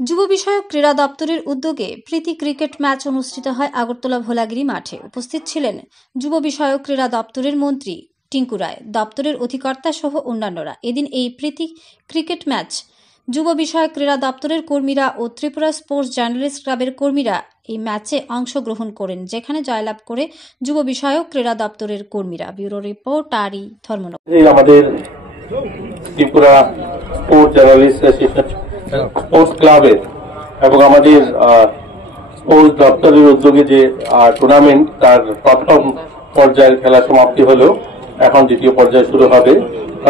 যুব বিষয়ক ক্রীড়া দপ্তরের উদ্যোগে প্রীতি ক্রিকেট ম্যাচ অনুষ্ঠিত হয় আগরতলা ভোলাগিরি মাঠে। উপস্থিত ছিলেন যুব বিষয়ক ক্রীড়া দপ্তরের মন্ত্রী টিঙ্কু রায়, দপ্তরের অধিকর্তা সহ অন্যান্যরা। এদিন এই প্রীতি ক্রিকেট ম্যাচ যুব বিষয়ক ক্রীড়া দপ্তরের কর্মীরা ও ত্রিপুরা স্পোর্টস জার্নালিস্ট ক্লাবের কর্মীরা এই ম্যাচে অংশগ্রহণ করেন, যেখানে জয়লাভ করে যুব বিষয়ক ক্রীড়া দপ্তরের কর্মীরা। ব্যুরো রিপোর্ট আরি ধর্মনগর। আমাদের ত্রিপুরা স্পোর্টস জার্নালিস্ট স্পোর্টস ক্লাবের এবং আমাদের স্পোর্টস দপ্তরের উদ্যোগে যে টুর্নামেন্ট তার প্রথম পর্যায়ের খেলা সমাপ্তি হলো, এখন দ্বিতীয় পর্যায়ে শুরু হবে।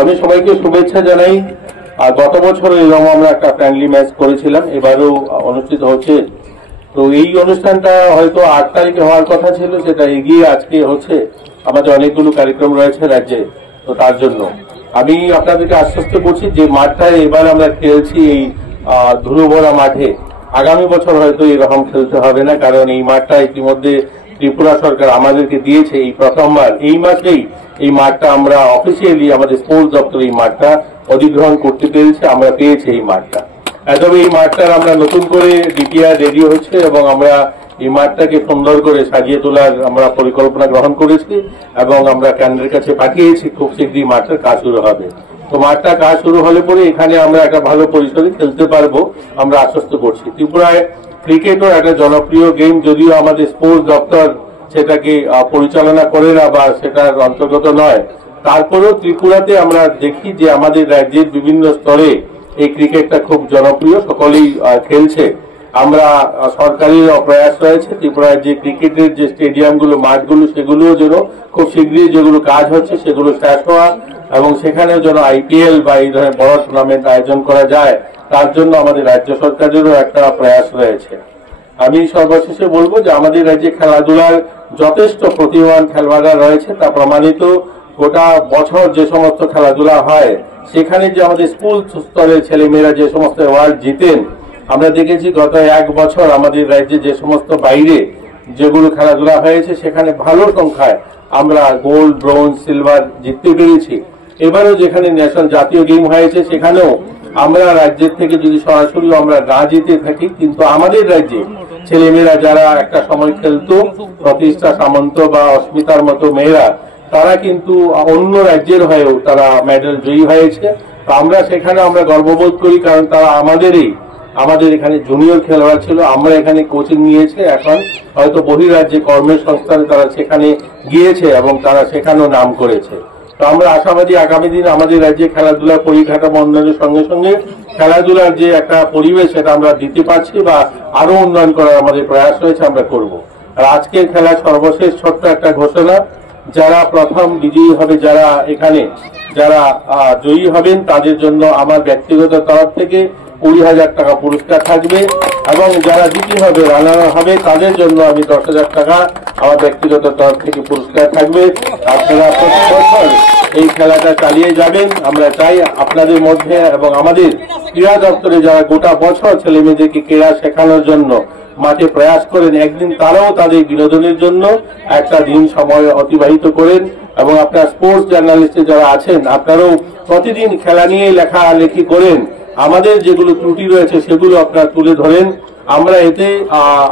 আমি সবাইকে শুভেচ্ছা জানাই। গত বছর এরকম আমরা একটা ফ্রেন্ডলি ম্যাচ করেছিলাম, এবারেও অনুষ্ঠিত হচ্ছে। তো এই অনুষ্ঠানটা হয়তো 8 তারিখে হওয়ার কথা ছিল, সেটা এগিয়ে আজকে হচ্ছে। আমাদের অনেকগুলো কার্যক্রম রয়েছে রাজ্যে, তো তার জন্য আমি আপনাদেরকে আশ্বস্ত করছি যে মাঠটায় এবার আমরা খেলছি এই ধুলোভরা মাঠে, আগামী বছর হয়তো এরকম খেলতে হবে না, কারণ এই মাঠটা ইতিমধ্যে ত্রিপুরা সরকার আমাদেরকে দিয়েছে। এই প্রথমবার এই মাসেই এই মাঠটা আমরা অফিসিয়ালি আমাদের স্পোর্টস দপ্তর এই মাঠটা অধিগ্রহণ করতে পেরেছে, আমরা পেয়েছি এই মাঠটা। তবে এই মাঠটার আমরা নতুন করে ডিপিআর রেডি হচ্ছে এবং আমরা এই মাঠটাকে সুন্দর করে সাজিয়ে তোলার আমরা পরিকল্পনা গ্রহণ করেছি এবং আমরা কেন্দ্রের কাছে পাঠিয়েছি। খুব শীঘ্রই মাঠটার কাজ শুরু হবে। তো মাঠটা কাজ শুরু হলে পরে এখানে আমরা একটা ভালো পরিসরে খেলতে পারবো, আমরা আশ্বস্ত করছি। ত্রিপুরায় ক্রিকেটও একটা জনপ্রিয় গেম, যদিও আমাদের স্পোর্টস দপ্তর সেটাকে পরিচালনা করে না বা সেটার অন্তর্গত নয়, তারপরেও ত্রিপুরাতে আমরা দেখি যে আমাদের রাজ্যের বিভিন্ন স্তরে এই ক্রিকেটটা খুব জনপ্রিয়, সকলেই খেলছে। আমরা সরকারি প্রয়াস রয়েছে ত্রিপুরায় যে ক্রিকেটের যে স্টেডিয়ামগুলো, মাঠগুলো, সেগুলোও যেন খুব শীঘ্রই যেগুলো কাজ হচ্ছে সেগুলো শেষ হওয়া এবং সেখানেও যেন আইপিএল বা এই ধরনের বড় টুর্নামেন্ট আয়োজন করা যায়, তার জন্য আমাদের রাজ্য সরকারেরও একটা প্রয়াস রয়েছে। আমি সর্বশেষে বলবো যে আমাদের রাজ্যে খেলাধুলার যথেষ্ট প্রতিভাবান খেলোয়াড়রা রয়েছে, তা প্রমাণিত। গোটা বছর যে সমস্ত খেলাধুলা হয় সেখানে যে আমাদের স্কুল স্তরের ছেলেমেয়েরা যে সমস্ত অ্যাওয়ার্ড জিতেন, আমরা দেখেছি গত 1 বছর আমাদের রাজ্যে যে সমস্ত বাইরে যেগুলো খেলাধুলা হয়েছে সেখানে ভালো সংখ্যায় আমরা গোল্ড, ব্রোঞ্জ, সিলভার জিততে পেরেছি। এবারও যেখানে ন্যাশনাল জাতীয় গেম হয়েছে সেখানেও আমরা রাজ্যের থেকে যদি সরাসরি আমরা না জিতে থাকি, কিন্তু আমাদের রাজ্যে ছেলেমেয়েরা যারা একটা সময় খেলতো, প্রতিষ্ঠা সামন্ত বা অস্মিতার মতো মেয়েরা, তারা কিন্তু অন্য রাজ্যের হয়েও তারা মেডেল জয়ী হয়েছে। তো আমরা সেখানে আমরা গর্ববোধ করি, কারণ তারা আমাদের এখানে জুনিয়র খেলোয়াড় ছিল, আমরা এখানে কোচিং নিয়েছে, এখন হয়তো বহিরাজ্যে কর্মের সংস্থানে তারা সেখানে গিয়েছে এবং তারা সেখানেও নাম করেছে। তো আমরা আশাবাদী আগামী দিন আমাদের রাজ্যে খেলাধুলার পরিকাঠামো উন্নয়নের সঙ্গে সঙ্গে খেলাধুলার যে একটা পরিবেশ সেটা আমরা দিতে পারছি বা আরো উন্নয়ন করার আমাদের প্রয়াস রয়েছে, আমরা করব। আর আজকের খেলা সর্বশেষ ছোট্ট একটা ঘোষণা, যারা প্রথম বিজয়ী হবে, যারা জয়ী হবেন তাদের জন্য আমার ব্যক্তিগত তরফ থেকে 20,000 টাকা পুরস্কার থাকবে এবং যারা দ্বিতীয় হবে, রানার হবে, তাদের জন্য আমি 10,000 টাকা আমার ব্যক্তিগত তরফ থেকে পুরস্কার থাকবে। আপনারা প্রতি বছর এই খেলাটা চালিয়ে যাবেন, আমরা চাই আপনাদের মধ্যে এবং আমাদের ক্রীড়া দপ্তরে যারা গোটা বছর ছেলে মেয়েদেরকে ক্রীড়া শেখানোর জন্য মাঠে প্রয়াস করেন, একদিন তারাও তাদের বিনোদনের জন্য একটা দিন সময় অতিবাহিত করেন। এবং আপনার স্পোর্টস জার্নালিস্টে যারা আছেন, আপনারাও প্রতিদিন খেলা নিয়ে লেখালেখি করেন, আমাদের যেগুলো ত্রুটি রয়েছে সেগুলো আপনারা তুলে ধরেন। আমরা এতে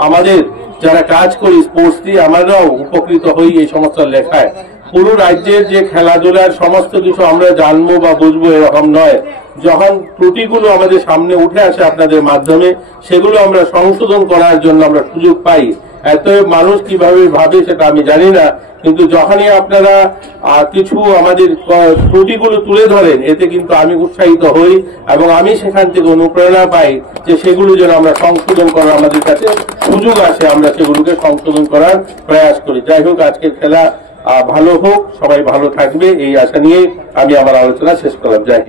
আমাদের যারা কাজ করি স্পোর্টস দিয়ে, আমরাও উপকৃত হই এই সমস্ত লেখায়। পুরো রাজ্যের যে খেলাধুলার সমস্ত কিছু আমরা জানবো বা বুঝবো এরকম নয়, যখন ত্রুটিগুলো আমাদের সামনে উঠে আসে আপনাদের মাধ্যমে, সেগুলো আমরা সংশোধন করার জন্য আমরা সুযোগ পাই। এত মানুষ কিভাবে ভাবে সেটা আমি জানি না, কিন্তু যখনই আপনারা কিছু আমাদের ত্রুটিগুলো তুলে ধরেন, এতে কিন্তু আমি উৎসাহিত হই এবং আমি সেখান থেকে অনুপ্রেরণা পাই যে সেগুলো যেন আমরা সংশোধন করার আমাদের কাছে সুযোগ আসে, আমরা সেগুলোকে সংশোধন করার প্রয়াস করি। যাই হোক, আজকের খেলা ভালো হোক, সবাই ভালো থাকবে, এই আশা নিয়ে আমি আমার আলোচনা শেষ করলাম। যাই।